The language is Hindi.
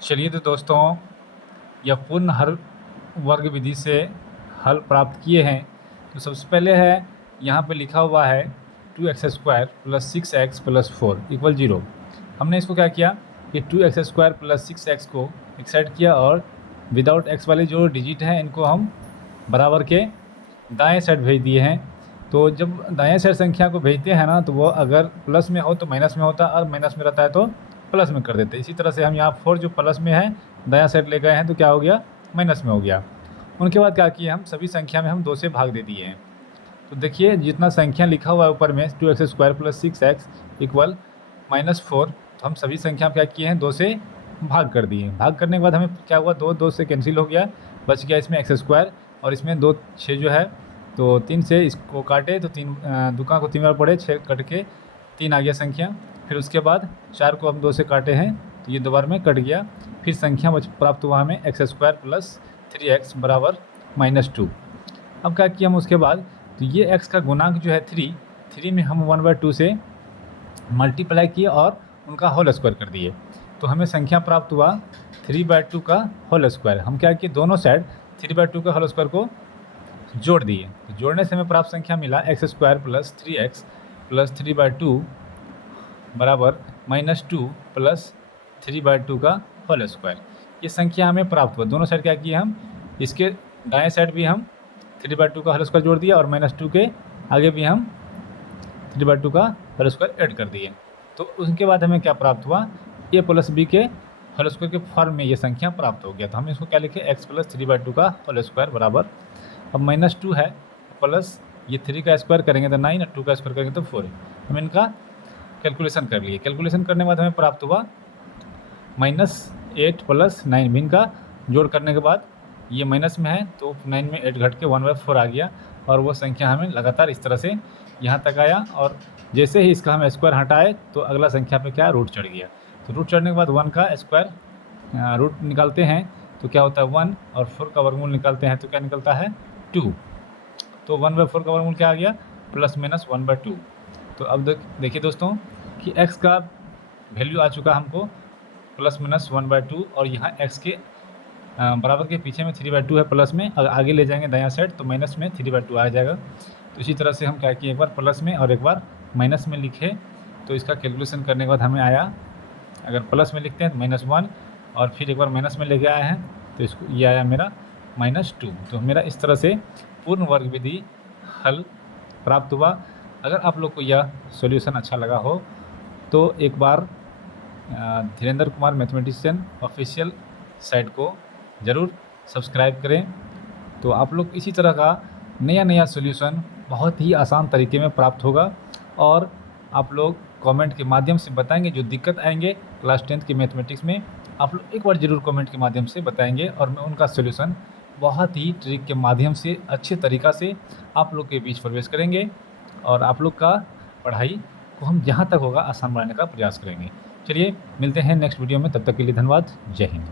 चलिए तो दोस्तों, यह पूर्ण हल वर्ग विधि से हल प्राप्त किए हैं। तो सबसे पहले है यहाँ पे लिखा हुआ है 2x² + 6x + 4 = 0। हमने इसको क्या किया कि 2x² + 6x को एक साइड किया और विदाउट x वाले जो डिजिट हैं इनको हम बराबर के दाएं साइड भेज दिए हैं। तो जब दाएं साइड संख्या को भेजते हैं ना, तो वो अगर प्लस में हो तो माइनस में होता है, और माइनस में रहता है तो प्लस में कर देते हैं। इसी तरह से हम यहाँ 4 जो प्लस में है दायां साइड ले गए हैं तो क्या हो गया, माइनस में हो गया। उनके बाद क्या किए, हम सभी संख्या में हम 2 से भाग दे दिए हैं। तो देखिए जितना संख्या लिखा हुआ है ऊपर में 2x² + 6x = -4, तो हम सभी संख्या में क्या किए हैं 2 से भाग कर दिए। भाग करने के बाद हमें क्या हुआ, 2 2 से कैंसिल हो गया, बच गया इसमें x² और इसमें 2 6 जो है, तो 3 से इसको काटे तो 3 दुका को 3 बार पड़े, 6 कट के 3 आ गया संख्या। फिर उसके बाद 4 को हम 2 से काटे हैं तो ये 2 बार में कट गया। फिर संख्या प्राप्त हुआ हमें x² + 3x = -2। अब क्या किया हम उसके बाद, तो ये x का गुणांक जो है 3 में हम 1/2 से मल्टीप्लाई किए और उनका होल स्क्वायर कर दिए। तो हमें संख्या प्राप्त हुआ 3/2 का होल स्क्वायर। हम क्या किए, दोनों साइड 3/2 का होल स्क्वायर को जोड़ दिए। तो जोड़ने से हमें प्राप्त संख्या मिला x² + 3x + 3/2 बराबर -2 + 3/2 का होल स्क्वायर। ये संख्या हमें प्राप्त हुआ। दोनों साइड क्या किए हम, इसके दाएं साइड भी हम 3/2 का होल स्क्वायर जोड़ दिया और -2 के आगे भी हम 3/2 का होल स्क्वायर ऐड कर दिए। तो उसके बाद हमें क्या प्राप्त हुआ, a + b के होल स्क्वायर के फॉर्म में ये संख्या प्राप्त हो गया। तो हम इसको क्या लिखे, x + 3/2 का होल स्क्वायर बराबर, अब -2 है प्लस ये 3 का स्क्वायर करेंगे तो 9 और 2 का स्क्वायर करेंगे तो 4। हम इनका कैलकुलेशन कर लिए। कैलकुलेशन करने के बाद हमें प्राप्त हुआ -8 + 9। इनका जोड़ करने के बाद ये माइनस में है तो 9 में 8 घट के 1/4 आ गया, और वो संख्या हमें लगातार इस तरह से यहाँ तक आया। और जैसे ही इसका हम स्क्वायर हटाए तो अगला संख्या पे क्या, रूट चढ़ गया। तो रूट चढ़ने के बाद 1 का स्क्वायर रूट निकालते हैं तो क्या होता है 1, और 4 का वर्गमूल निकालते हैं तो क्या निकलता है 2। तो 1/4 का वर्गमूल क्या आ गया, +-1/2। तो अब देखिए दोस्तों कि x का वैल्यू आ चुका हमको +-1/2, और यहाँ x के बराबर के पीछे में 3/2 है प्लस में, अगर आगे ले जाएंगे दायां साइड तो माइनस में 3/2 आ जाएगा। तो इसी तरह से हम क्या किए, एक बार प्लस में और एक बार माइनस में लिखे। तो इसका कैलकुलेशन करने के बाद हमें आया, अगर प्लस में लिखते हैं तो -1, और फिर एक बार माइनस में लेके आए हैं तो इसको ये आया मेरा -2। तो मेरा इस तरह से पूर्ण वर्ग विधि हल प्राप्त हुआ। अगर आप लोग को यह सॉल्यूशन अच्छा लगा हो तो एक बार Dhirendra Kumar mathematician official site को ज़रूर सब्सक्राइब करें। तो आप लोग इसी तरह का नया सॉल्यूशन बहुत ही आसान तरीके में प्राप्त होगा, और आप लोग कमेंट के माध्यम से बताएंगे जो दिक्कत आएंगे क्लास 10th के मैथमेटिक्स में। आप लोग एक बार ज़रूर कमेंट के माध्यम से बताएंगे, और मैं उनका सॉल्यूशन बहुत ही ट्रिक के माध्यम से अच्छे तरीक़ा से आप लोग के बीच प्रवेश करेंगे, और आप लोग का पढ़ाई को हम जहाँ तक होगा आसान बनाने का प्रयास करेंगे। चलिए मिलते हैं नेक्स्ट वीडियो में, तब तक के लिए धन्यवाद। जय हिंद।